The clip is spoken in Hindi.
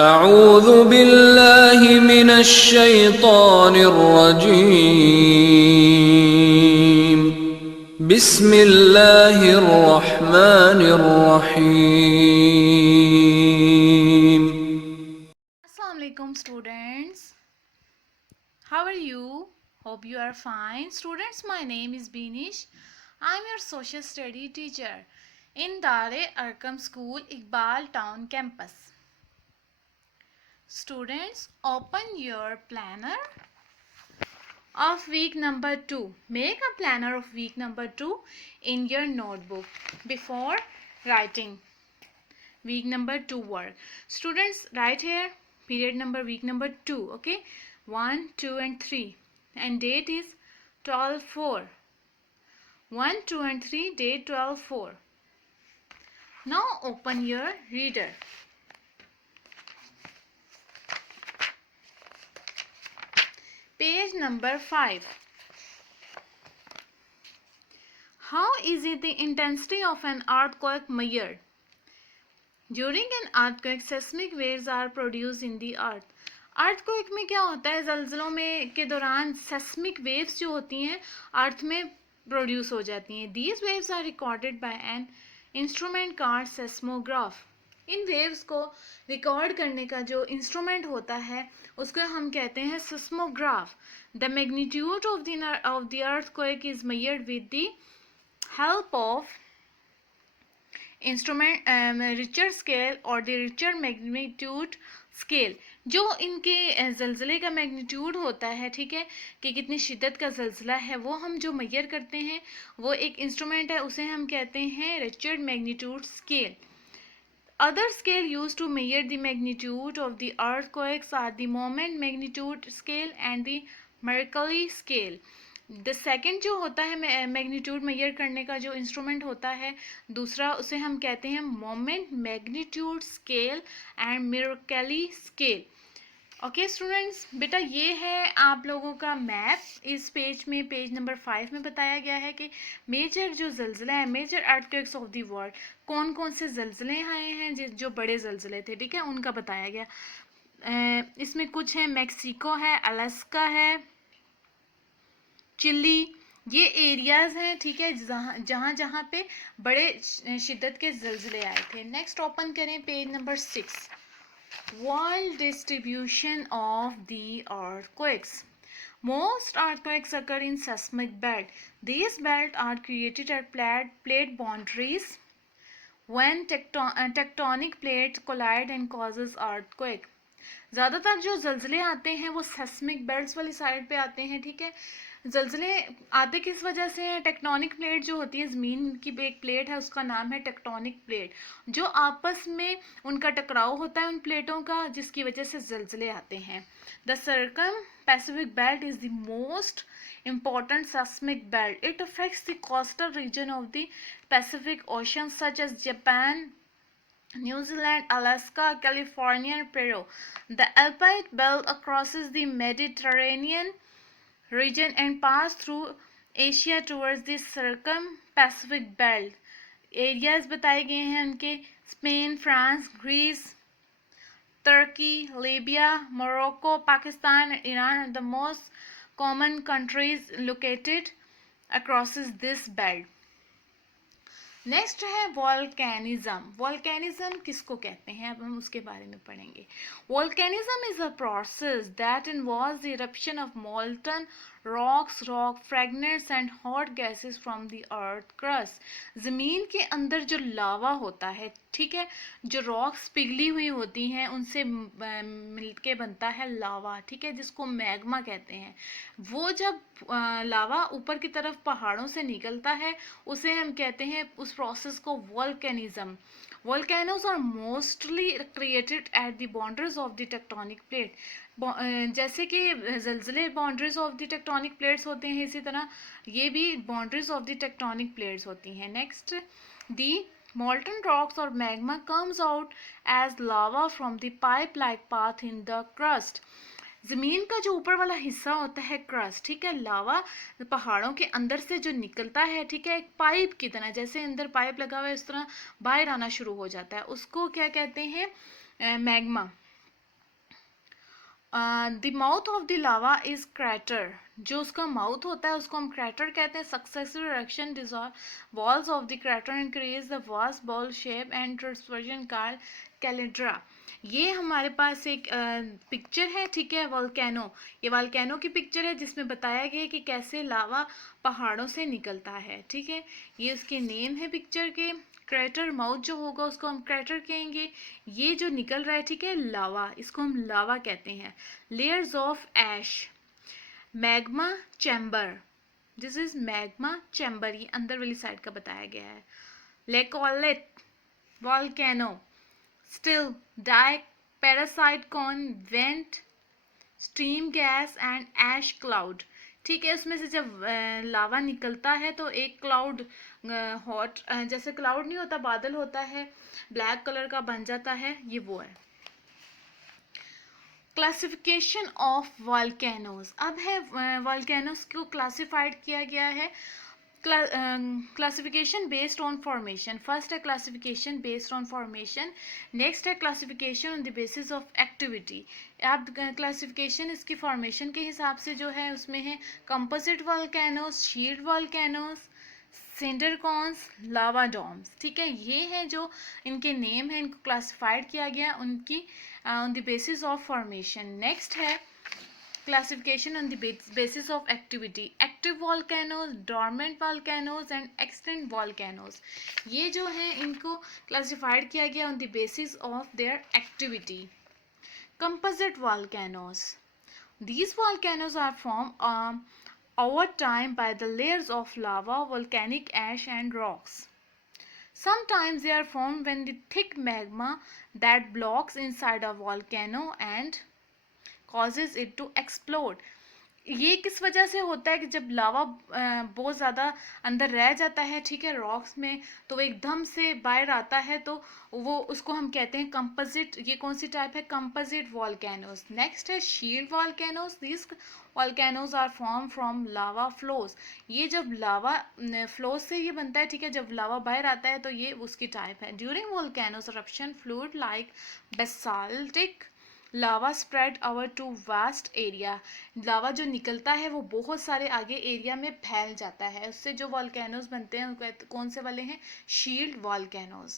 अऊज़ु बिल्लाहि मिनश शैतानिर रजीम। बिस्मिल्लाहिर रहमानिर रहीम। Assalamualaikum students. How are you? Hope you are fine. Students, my name is Binish. I am your social study teacher in Dare Arkam School, Iqbal Town campus. Students, open your planner of week number 2. Make a planner of week number 2 in your notebook before writing week number 2 work. Students, write here period number week number 2. Okay, 1, 2 and 3, and date is 12/4. 1, 2 and 3, date 12/4. Now open your reader. Page number 5. How is it the intensity of an earthquake measured? During an earthquake, seismic waves are produced in the earth. Earthquake में क्या होता है, ज़लज़लों में के दौरान सेस्मिक वेव्स जो होती हैं अर्थ में प्रोड्यूस हो जाती हैं. These waves are recorded by an instrument called seismograph. इन वेव्स को रिकॉर्ड करने का जो इंस्ट्रूमेंट होता है उसको हम कहते हैं seismograph. The magnitude of the earthquake is measured with the help of instrument Richter scale और द रिचर मैग्नीट्यूड स्केल. जो इनके ज़लज़ले का मैग्नीट्यूड होता है, ठीक है, कि कितनी शिद्दत का ज़लज़ला है, वो हम जो मेजर करते हैं वो एक इंस्ट्रूमेंट है, उसे हम कहते हैं Richard magnitude scale. Other scale used to measure the magnitude of the earthquakes are the moment magnitude scale and the Mercalli scale. The second जो होता है मैग्नीट्यूड मेजर करने का जो इंस्ट्रूमेंट होता है दूसरा, उसे हम कहते हैं moment magnitude scale and Mercalli scale. Okay students, बेटा ये है आप लोगों का मैप. इस पेज में पेज नंबर 5 में बताया गया है कि मेजर जो ज़लज़ला है, major earthquakes of the world, कौन कौन से ज़लज़ले आए हैं जो बड़े ज़लज़ले थे, ठीक है, उनका बताया गया. इसमें कुछ है, मैक्सिको है, अलास्का है, चिली, ये एरियाज़ हैं, ठीक है, जहाँ जहाँ पे बड़े शिद्दत के ज़लज़ले आए थे. नेक्स्ट ओपन करें page number 6. World distribution of the earthquakes. Most earthquakes occur in seismic belt. These belts are created at plate boundaries when tectonic plates collide and causes earthquake. ज़्यादातर जो ज़लज़ले आते हैं वो सेस्मिक बेल्ट्स वाली साइड पे आते हैं, ठीक है. ज़लज़ले आते किस वजह से हैं? टेक्टोनिक प्लेट जो होती है, ज़मीन की एक प्लेट है उसका नाम है टेक्टोनिक प्लेट, जो आपस में उनका टकराव होता है उन प्लेटों का, जिसकी वजह से ज़लज़ले आते हैं. The circum Pacific belt is the most important seismic belt. It affects the coastal region of the Pacific Ocean such as Japan, New Zealand, Alaska, California and Peru. The Alpine belt crosses the Mediterranean region and pass through Asia towards the circum-Pacific belt. Areas बताए गए हैं उनके: Spain, France, Greece, Turkey, Libya, Morocco, Pakistan and Iran are the most common countries located across this belt. Next है वॉल्केनिज्म. वॉल्केनिज्म किसको कहते हैं, अब हम उसके बारे में पढ़ेंगे. Volcanism is a process that involves the eruption of molten rocks, rock fragments and hot gases from the earth crust. ज़मीन के अंदर जो लावा होता है, ठीक है, जो रॉक्स पिघली हुई होती हैं उनसे मिलके बनता है लावा, ठीक है, जिसको मैग्मा कहते हैं. वो जब लावा ऊपर की तरफ पहाड़ों से निकलता है उसे हम कहते हैं, उस प्रोसेस को volcanism. Volcanoes are mostly created at the boundaries of the tectonic plate. जैसे कि ज़लज़ले boundaries of the tectonic plates होते हैं, इसी तरह ये भी boundaries of the tectonic plates होती हैं. Next, the molten rocks or magma comes out as lava from the pipe-like path in the crust. ज़मीन का जो ऊपर वाला हिस्सा होता है क्रस्ट, ठीक है, लावा पहाड़ों के अंदर से जो निकलता है, ठीक है, एक पाइप की तरह, जैसे अंदर पाइप लगा हुआ है उस तरह बाहर आना शुरू हो जाता है, उसको क्या कहते हैं? Magma. The mouth of the lava is crater, जो उसका माउथ होता है उसको हम क्रैटर कहते हैं. Successive eruption dissolve walls of the crater and creates the vast ball shape and transversion called caldera. ये हमारे पास एक पिक्चर है, ठीक है, वॉल्केनो. ये वॉल्केनो की पिक्चर है जिसमें बताया गया है कि कैसे लावा पहाड़ों से निकलता है, ठीक है. ये उसके नेम है पिक्चर के. क्रैटर माउथ जो होगा उसको हम क्रैटर कहेंगे. ये जो निकल रहा है, ठीक है, लावा, इसको हम लावा कहते हैं. Layers of ash, magma chamber, this is magma chamber, ये अंदर वाली साइड का बताया गया है. Laccolith volcano, sill dike parasite cone vent steam gas and ash cloud. ठीक है, उसमें से जब लावा निकलता है तो एक क्लाउड हॉट, जैसे क्लाउड नहीं होता, बादल होता है, ब्लैक कलर का बन जाता है, ये वो है. Classification of volcanoes. अब है वॉल्केनोज को क्लासिफाइड किया गया है. Classification based on formation. First है classification based on formation. Next है classification on the basis of activity. आप क्लासिफिकेशन इसकी फॉर्मेशन के हिसाब से जो है उसमें है composite volcanoes, shield volcanoes, cinder cones, lava domes. ठीक है, ये है जो इनके नेम है, इनको क्लासिफाइड किया गया उनकी on the basis of formation. Next है classification on the basis of activity. Active volcanoes, dormant volcanoes and extinct volcanoes. ये जो है इनको classified किया गया on the basis of their activity. Composite volcanoes. These volcanoes are formed over time by the layers of lava, volcanic ash and rocks. Sometimes they are formed when the thick magma that blocks inside a volcano and causes it to explode. ये किस वजह से होता है कि जब लावा बहुत ज़्यादा अंदर रह जाता है, ठीक है, रॉक्स में, तो वो एकदम से बाहर आता है, तो वो उसको हम कहते हैं कंपोजिट. ये कौन सी टाइप है? Composite volcanoes. नेक्स्ट है shield volcanoes. This volcanoes are form from lava flows. ये जब लावा फ्लोज से ये बनता है, ठीक है, जब लावा बाहर आता है तो ये उसकी टाइप है. During volcanoes eruption fluid like basaltic lava spread over to vast area. Lava जो निकलता है वो बहुत सारे आगे एरिया में फैल जाता है. उससे जो वॉल्केनोज बनते हैं कौन से वाले हैं? Shield volcanoes.